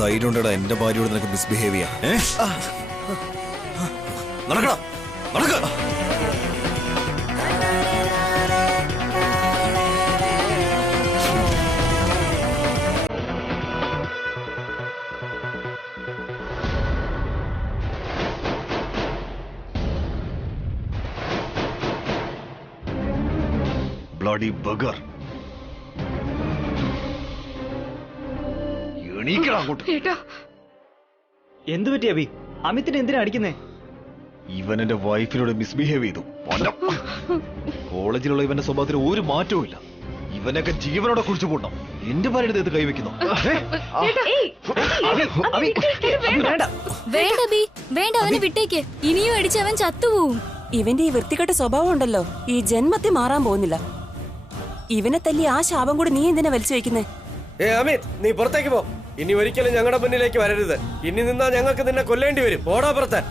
ധൈര്യം ഉണ്ടടാ എന്റെ ഭാര്യയോട് നിനക്ക് മിസ്ബിഹേവ് ചെയ്യാൻ? നടക്കടാ, നടക്ക. Bloody bugger. എന്തു പറ്റി അബി? അമിത്തിനെ എന്തിനാ അടിക്കുന്നേ? ഇവൻ എന്റെ വൈഫിനോട് മിസ്ബിഹേവ് ചെയ്തു. കോളേജിലുള്ള ഇവന്റെ സ്വഭാവത്തിന് ഒരു മാറ്റവും ഇല്ല. ഇവനൊക്കെ ജീവനോടെ കുറിച്ചു പോകണം. എന്റെ ഭാര്യയുടെ ദേഹത്ത് കൈവയ്ക്കുന്നു. വേണ്ട, അവനെ വിട്ടേക്ക്. ഇനിയും അടിച്ച് അവൻ ചത്തുപോവും. ഇവന്റെ ഈ വൃത്തികെട്ട സ്വഭാവം ഉണ്ടല്ലോ, ഈ ജന്മത്തിൽ മാറാൻ പോകുന്നില്ല. ഇവനെ തല്ലി ആ ശാപം കൂടി നീ എന്തിനാ വലിച്ചു വെക്കുന്നേ? അമിത്, നീ പുറത്തേക്ക് പോ. ഇനി ഒരിക്കലും ഞങ്ങളുടെ മുന്നിലേക്ക് വരരുത്. ഇനി നിന്നാ ഞങ്ങൾക്ക് നിന്നെ കൊല്ലേണ്ടി വരും. ഓടാ പുറത്ത്.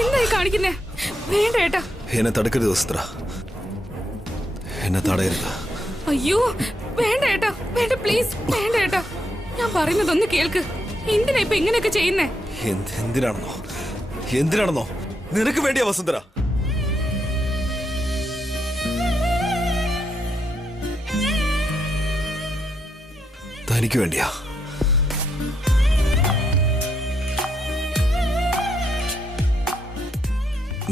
എന്തായി കാണിക്കുന്നേ? വേണ്ട ഏട്ടാ, എന്നെ തടുക്കരുത് വസുത്ര, എന്നെ തടയരുത്. അയ്യോ വേണ്ട ഏട്ടാ, വേണ്ട, പ്ലീസ് വേണ്ട ഏട്ടാ. ഞാൻ പറയുന്നതൊന്ന് കേൾക്ക്. എന്തിനാ ഇപ്പൊ ഇങ്ങനെയൊക്കെ ചെയ്യുന്നേ? എന്തിനാണെന്നോ നിനക്ക് വേണ്ടിയാ വസുന്ധര? തനിക്ക് വേണ്ടിയാ.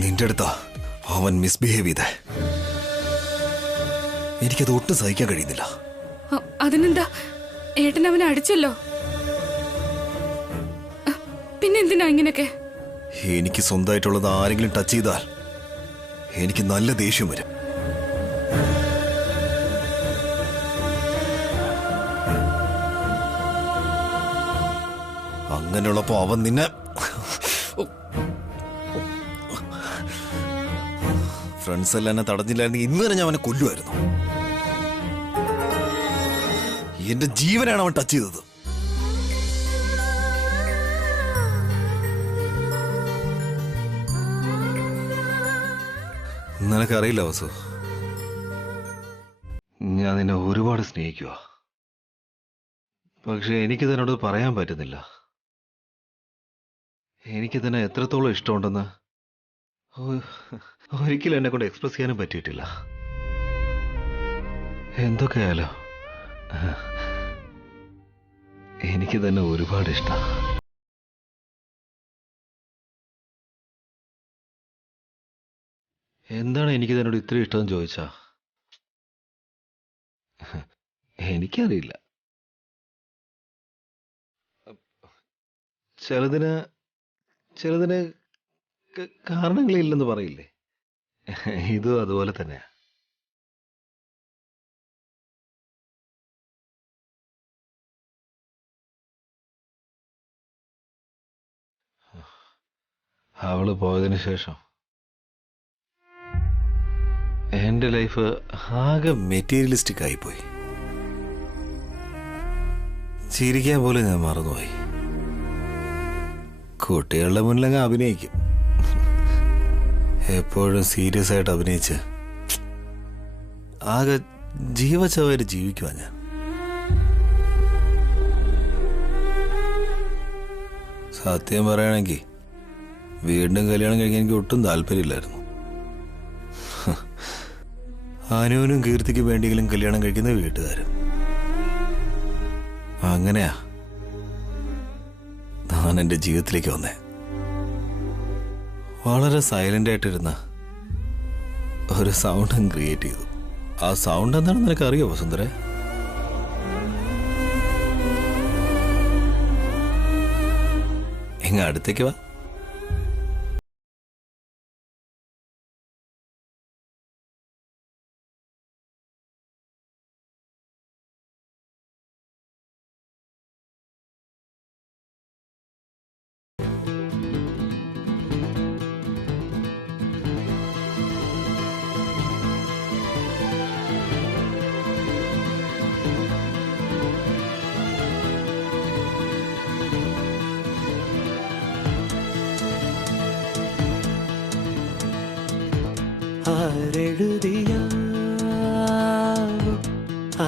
നിന്റെ അടുത്താ അവൻ മിസ്ബിഹേവ് ചെയ്തേ. എനിക്കത് ഒട്ടും സഹിക്കാൻ കഴിയുന്നില്ല. അതിനെന്താ, ഏട്ടൻ അവനെ അടിച്ചല്ലോ. പിന്നെന്തിനാ ഇങ്ങനെയൊക്കെ? എനിക്ക് സ്വന്തമായിട്ടുള്ളത് ആരെങ്കിലും ടച്ച് ചെയ്താൽ എനിക്ക് നല്ല ദേഷ്യം വരും. അങ്ങനെയുള്ളപ്പോ അവൻ നിന്നെ ഫ്രണ്ട്സ് എല്ലാം എന്നെ തടഞ്ഞില്ലായിരുന്നു ഇന്ന് തന്നെ ഞാൻ അവനെ കൊല്ലുമായിരുന്നു. എന്റെ ജീവനാണ് അവൻ ടച്ച് ചെയ്തത്. നിനക്കറിയില്ല വസു, ഞാൻ നിന്നെ ഒരുപാട് സ്നേഹിക്കുക. പക്ഷെ എനിക്ക് തന്നോട് പറയാൻ പറ്റുന്നില്ല. എനിക്ക് തന്നെ എത്രത്തോളം ഇഷ്ടമുണ്ടെന്ന് ഒരിക്കലും എന്നെ കൊണ്ട് എക്സ്പ്രസ് ചെയ്യാനും പറ്റിയിട്ടില്ല. എന്തൊക്കെയാലോ എനിക്ക് തന്നെ ഒരുപാട് ഇഷ്ടം. എന്താണ് എനിക്ക് തന്നോട് ഇത്രയും ഇഷ്ടമെന്ന് ചോദിച്ചാ എനിക്കറിയില്ല. ചിലതിന് കാരണങ്ങളില്ലെന്ന് പറയില്ലേ, ഇതും അതുപോലെ തന്നെയാ. അവള് പോയതിനു ശേഷം എന്റെ ലൈഫ് ആകെ മെറ്റീരിയലിസ്റ്റിക് ആയിപ്പോയി. ചിരിക്കാൻ പോലും ഞാൻ മറന്നുപോയി. കുട്ടികളുടെ മുന്നിലങ്ങ് അഭിനയിക്കും. എപ്പോഴും സീരിയസ് ആയിട്ട് അഭിനയിച്ച് ആകെ ജീവച്ചവര് ജീവിക്കുവാ ഞാൻ. സത്യം പറയുകയാണെങ്കിൽ വീണ്ടും കല്യാണം കഴിക്കാൻ എനിക്ക് ഒട്ടും താല്പര്യമില്ലായിരുന്നു. അനുവിനും കീർത്തിക്ക് വേണ്ടിയെങ്കിലും കല്യാണം കഴിക്കുന്ന വീട്ടുകാർ. അങ്ങനെയാ ഞാൻ എൻ്റെ ജീവിതത്തിലേക്ക് വന്നേ. വളരെ സൈലന്റ് ആയിട്ടിരുന്ന ഒരു സൗണ്ടും ക്രിയേറ്റ് ചെയ്തു. ആ സൗണ്ട് എന്താണെന്ന് നിനക്ക് അറിയോ വസുന്ധര? ഇങ്ങ അടുത്തേക്ക് വാ.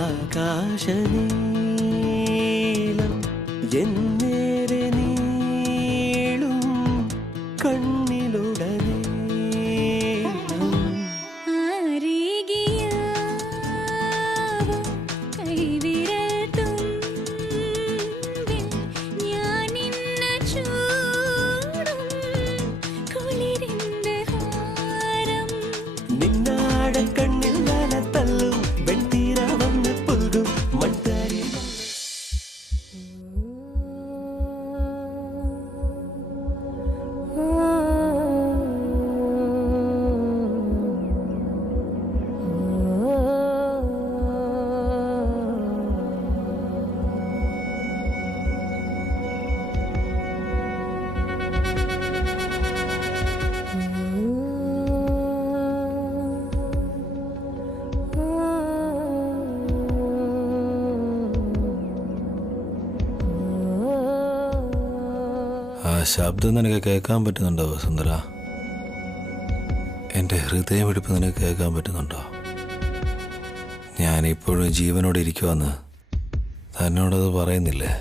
ആകാശനീലം എന്നേരെ നീളും കണ്ണിലുടനീളം നിന്നാട കണ്ണിൽ വല തള്ളും വെൺതീര വന്ന് പുൽകും മൺതരി. ആ ശബ്ദം നിനക്ക് കേൾക്കാൻ പറ്റുന്നുണ്ടോ വസുന്ധര? എൻ്റെ ഹൃദയമിടിപ്പ് നിനക്ക് കേൾക്കാൻ പറ്റുന്നുണ്ടോ? ഞാനിപ്പോഴും ജീവനോടെ ഇരിക്കുവാന്ന് തന്നോടത് പറയുന്നില്ലേ?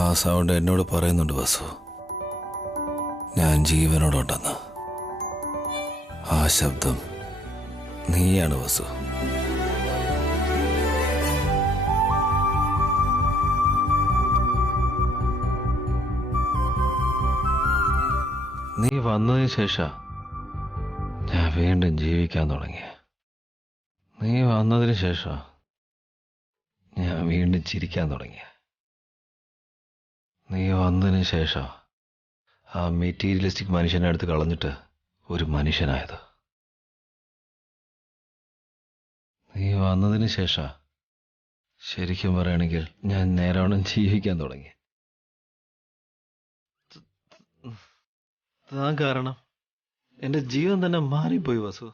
ആ സൗണ്ട് എന്നോട് പറയുന്നുണ്ട് വസു, ഞാൻ ജീവനോടുണ്ടെന്ന്. ആ ശബ്ദം നീയാണ് വസു. നീ വന്നതിന് ശേഷം ഞാൻ വീണ്ടും ജീവിക്കാൻ തുടങ്ങി. നീ വന്നതിന് ശേഷം ഞാൻ വീണ്ടും ചിരിക്കാൻ തുടങ്ങി. നീ വന്നതിന് ശേഷം ആ മെറ്റീരിയലിസ്റ്റിക് മനുഷ്യനെ അടുത്ത് കളഞ്ഞിട്ട് ഒരു മനുഷ്യനായത്. നീ വന്നതിന് ശേഷം ശരിക്കും പറയുകയാണെങ്കിൽ ഞാൻ നേരോണം ജീവിക്കാൻ തുടങ്ങി. താൻ കാരണം എൻ്റെ ജീവൻ തന്നെ മാറിപ്പോയി വസു.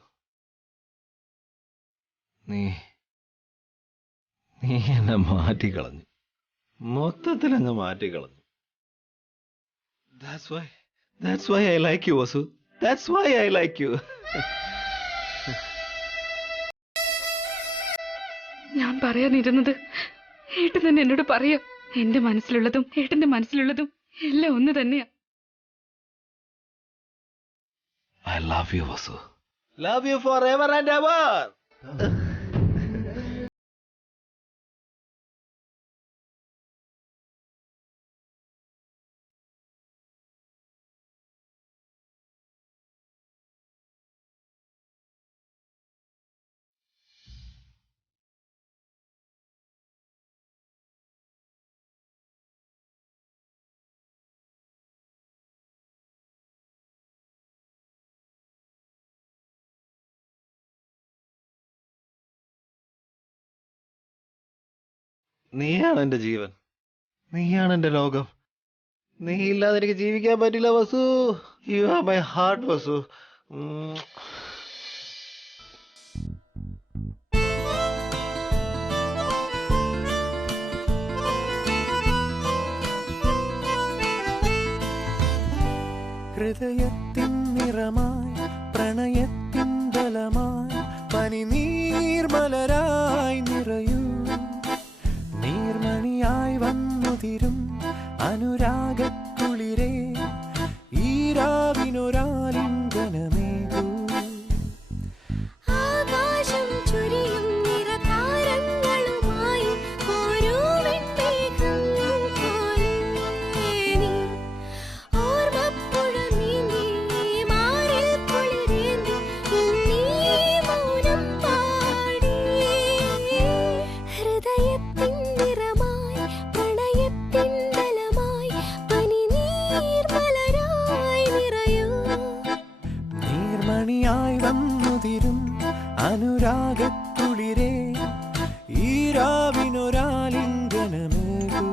നീ എന്നെ മാറ്റിക്കളഞ്ഞു, മൊത്തത്തിലങ്ങ് മാറ്റിക്കളഞ്ഞു. That's why I like you, Vasu. That's why I like you. ഞാൻ പറയാനിരുന്നത് ഏട്ടൻ തന്നെ എന്നോട് പറയാം. എന്റെ മനസ്സിലുള്ളതും ഏട്ടന്റെ മനസ്സിലുള്ളതും എല്ലാം ഒന്ന് തന്നെയാ. I love you, Vasu. Love you forever and ever. നീയാണ് എന്റെ ജീവൻ, നീയാണ് എന്റെ ലോകം. നീ ഇല്ലാതെ എനിക്ക് ജീവിക്കാൻ പറ്റില്ല വസു. യു ആർ മൈ ഹാർട്ട് വസു. ഹൃദയത്തിൻ നിറമായി പ്രണയത്തിൻ ബലമായി പനിനീർമലരായി നിറയൂ നീർമണിയായി വന്നുതിരും അനുരാഗത്തുളിരേ ഈരാവിനൊരാലിംഗനമേകൂ ആകാശം ചുരിയും നിറതാരങ്ങളുമായി ഓരോ വെൺമേഘം പോലെ നീ ഓർമ്മപ്പുഴ നീന്തി മാറിൽ കുളിരേന്തി നീ മൗനം പാടി ഹൃദയത്തിൻ നിറമായി പ്രണയത്തിൻ ബലമായി പനിനീർമലരായി നിറയൂ നീർമണിയായി വന്നുതിരും അനുരാഗത്തുളിരേ ഈരാവിനൊരാലിംഗനമേകൂ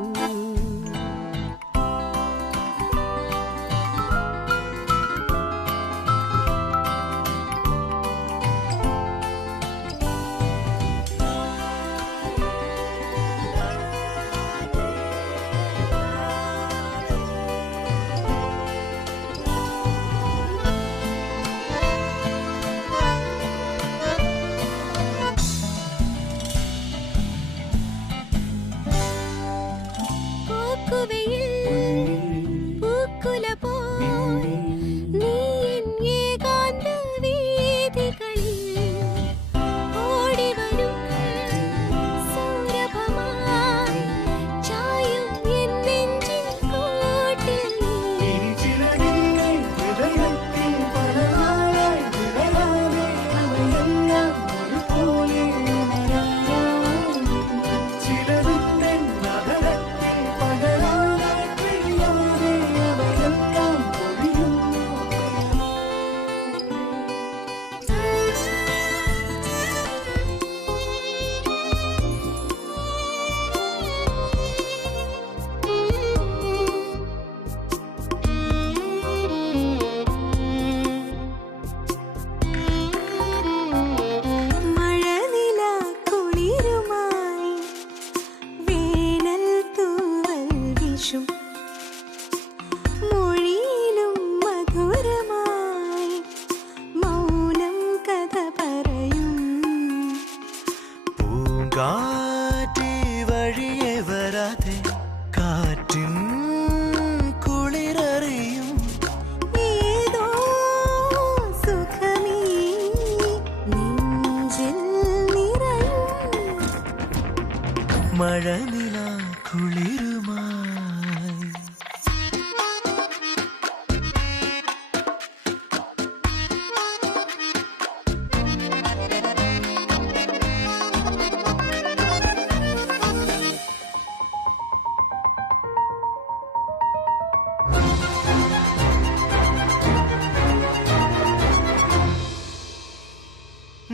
പൂക്കുല പോൽ നീ എൻ ഏകാന്ത വീഥികളിൽ ഓടിവരും സൗരഭമായി ചായും എൻ നെഞ്ചിൻ കൂട്ടിൽ നീ മൊഴിയിലും മധുരമായി മൗനം കഥ പറയും പൂങ്കാറ്റി വഴിയെ വരാതെ കാറ്റിൻ കുളിരറിയും ഏതോ സുഖമീ നെഞ്ചിൽ നിറയും മഴനില കുളിരുമായി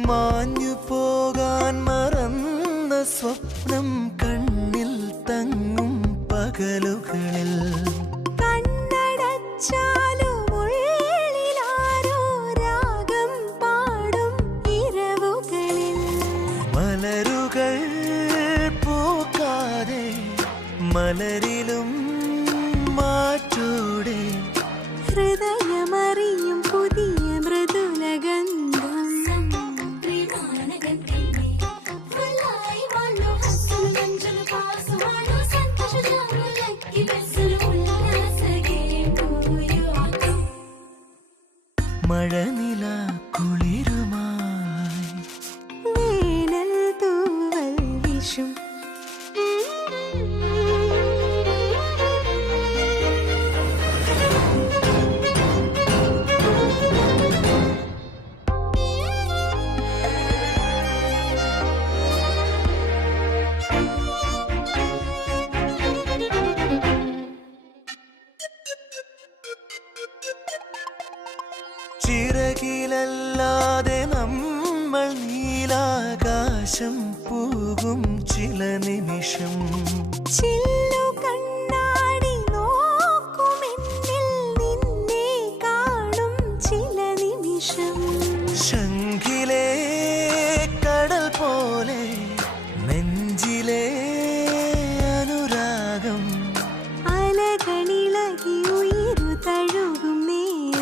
മാഞ്ഞു പോകാൻ മറന്ന സ്വപ്നം കണ്ണിൽ തങ്ങും പകലുകളിൽ കണ്ണടച്ചാലും ഉള്ളിലാരോ രാഗം പാടും ഇരവുകളിൽ മലരുകൾ പൂക്കാതെ മലരിലും മാറ്റൂടെ ഹൃദയമറിയും പുതിയ മൃദുലഗന്ധം മഴനില കുളിരുമായി വേനൽ തൂവൽ വിഷും ചിറകിലല്ലാതെ നമ്മൾ നീലാകാശം പോകും ചില നിമിഷം ചില്ലു കണ്ണാടി നോക്കുമെന്നിൽ നിന്നെ കാണും ചില നിമിഷം ശംഖിലെ കടൽ പോലെ നെഞ്ചിലെ അനുരാഗം അലകളിളകി ഉയിരു തഴുകും നേരം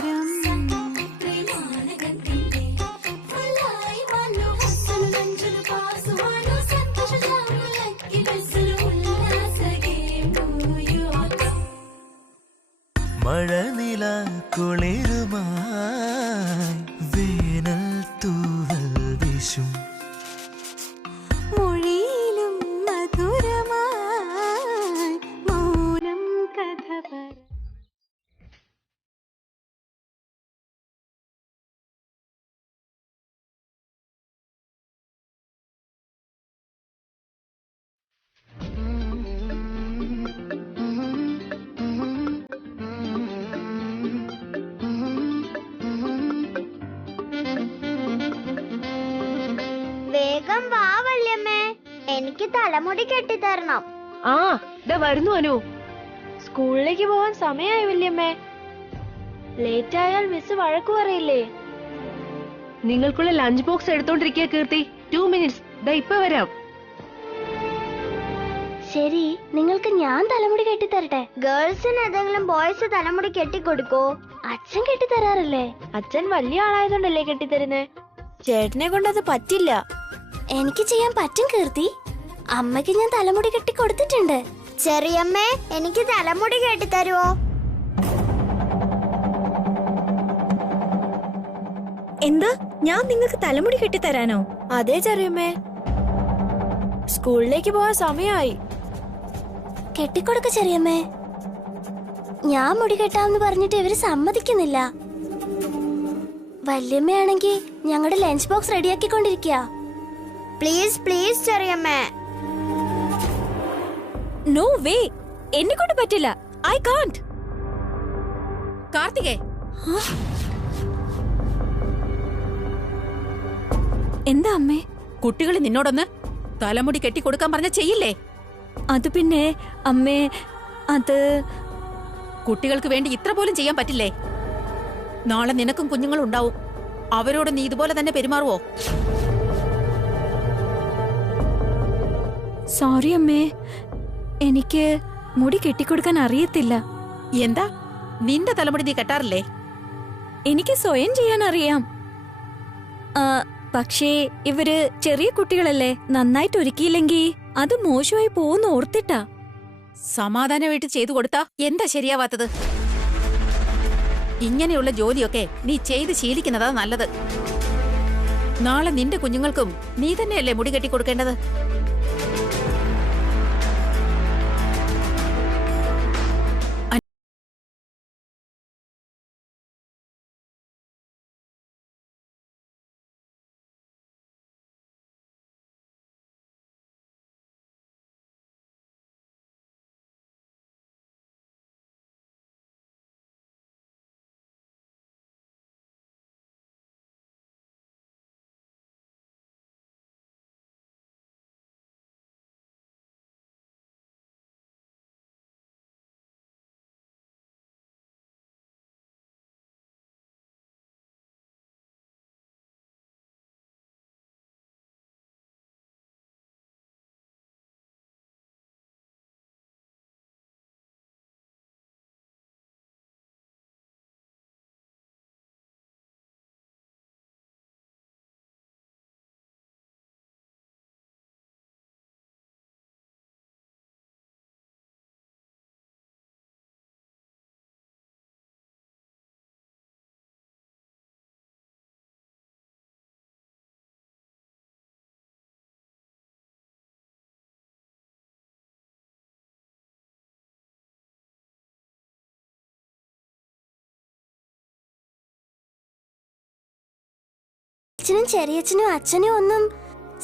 മഴനില കുളിരുമായി വേനൽ തൂവൽ വീശും മൊഴിയിലും മധുരമായി മൗനം കഥ പറ. വേഗം വാ വല്യമ്മേ, എനിക്ക് തലമുടി കെട്ടിത്തരണം. ആ ദാ വരുന്നു അനു. സ്കൂളിലേക്ക് പോവാൻ സമയമായി വല്യമ്മേ. ലേറ്റ് ആയാൽ മിസ് വഴക്കു പറയില്ലേ? നിങ്ങൾക്കുള്ള ലഞ്ച് ബോക്സ് എടുത്തോണ്ടിരിക്കുക കീർത്തി. 2 minutes, ദാ ഇപ്പൊ വരാം. ശരി, നിങ്ങൾക്ക് ഞാൻ തലമുടി കെട്ടിത്തരട്ടെ? ഗേൾസിന് ഏതെങ്കിലും ബോയ്സ് തലമുടി കെട്ടിക്കൊടുക്കോ? അച്ഛൻ കെട്ടിത്തരാറില്ലേ? അച്ഛൻ വലിയ ആളായതുകൊണ്ടല്ലേ കെട്ടിത്തരുന്നേ? ചേട്ടനെ കൊണ്ടത് പറ്റില്ല. എനിക്ക് ചെയ്യാൻ പറ്റും കീർത്തി. അമ്മയ്ക്ക് ഞാൻ തലമുടി കെട്ടി കൊടുത്തിട്ടുണ്ട്. ചെറിയമ്മേ, എനിക്ക് തലമുടി കെട്ടിത്തരുവോ? എന്താ, ഞാൻ നിങ്ങൾക്ക് തലമുടി കെട്ടിത്തരാനോ? അതെ ചെറിയമ്മേ, സ്കൂളിലേക്ക് പോവാൻ സമയമായി. കെട്ടിക്കൊടുക്ക ചെറിയമ്മേ. ഞാൻ മുടി കെട്ടാമെന്ന് പറഞ്ഞിട്ട് ഇവര് സമ്മതിക്കുന്നില്ല. വല്യമ്മയാണെങ്കി ഞങ്ങളുടെ ലഞ്ച് ബോക്സ് റെഡിയാക്കിക്കൊണ്ടിരിക്കുക. പ്ലീസ് പ്ലീസ് ചെറിയമ്മേ. നോ വേ, എന്നെ കൊണ്ട് പറ്റില്ല. I can't. കാർത്തികേ, എന്താ അമ്മേ? കുട്ടികൾ നിന്നോടൊന്ന് തലമുടി കെട്ടിക്കൊടുക്കാൻ പറഞ്ഞ ചെയ്യില്ലേ? അത് പിന്നെ അമ്മേ, അത് കുട്ടികൾക്ക് വേണ്ടി ഇത്ര പോലും ചെയ്യാൻ പറ്റില്ലേ? നാളെ നിനക്കും കുഞ്ഞുങ്ങളും ഉണ്ടാവും. അവരോട് നീ ഇതുപോലെ തന്നെ പെരുമാറുവോ? സോറി അമ്മേ, എനിക്ക് മുടി കെട്ടിക്കൊടുക്കാൻ അറിയത്തില്ല. എന്താ, നിന്റെ തലമുടി നീ കെട്ടാറില്ലേ? എനിക്ക് സ്വയം ചെയ്യാൻ അറിയാം. പക്ഷേ ഇവര് ചെറിയ കുട്ടികളല്ലേ, നന്നായിട്ട് ഒരുക്കിയില്ലെങ്കി അത് മോശമായി പോകുന്ന ഓർത്തിട്ടാ. സമാധാനമായിട്ട് ചെയ്തു കൊടുത്താ എന്താ ശരിയാവാത്തത്? ഇങ്ങനെയുള്ള ജോലിയൊക്കെ നീ ചെയ്ത് ശീലിക്കുന്നതാ നല്ലത്. നാളെ നിന്റെ കുഞ്ഞുങ്ങൾക്കും നീ തന്നെയല്ലേ മുടി കെട്ടിക്കൊടുക്കേണ്ടത്? അച്ഛനും ചെറിയച്ഛനും അച്ഛനും ഒന്നും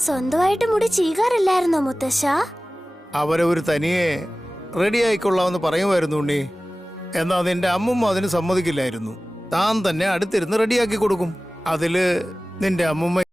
സ്വന്തമായിട്ട് മുടി ചീകാറില്ലായിരുന്നോ മുത്തശ്ശ? അവരൊരു തനിയെ റെഡി ആയിക്കൊള്ളാമെന്ന് പറയുമായിരുന്നു ഉണ്ണി. എന്നാ നിന്റെ അമ്മുമ്മ അതിന് സമ്മതിക്കില്ലായിരുന്നു. താൻ തന്നെ അടുത്തിരുന്ന് റെഡിയാക്കി കൊടുക്കും. അതില് നിന്റെ അമ്മുമ്മ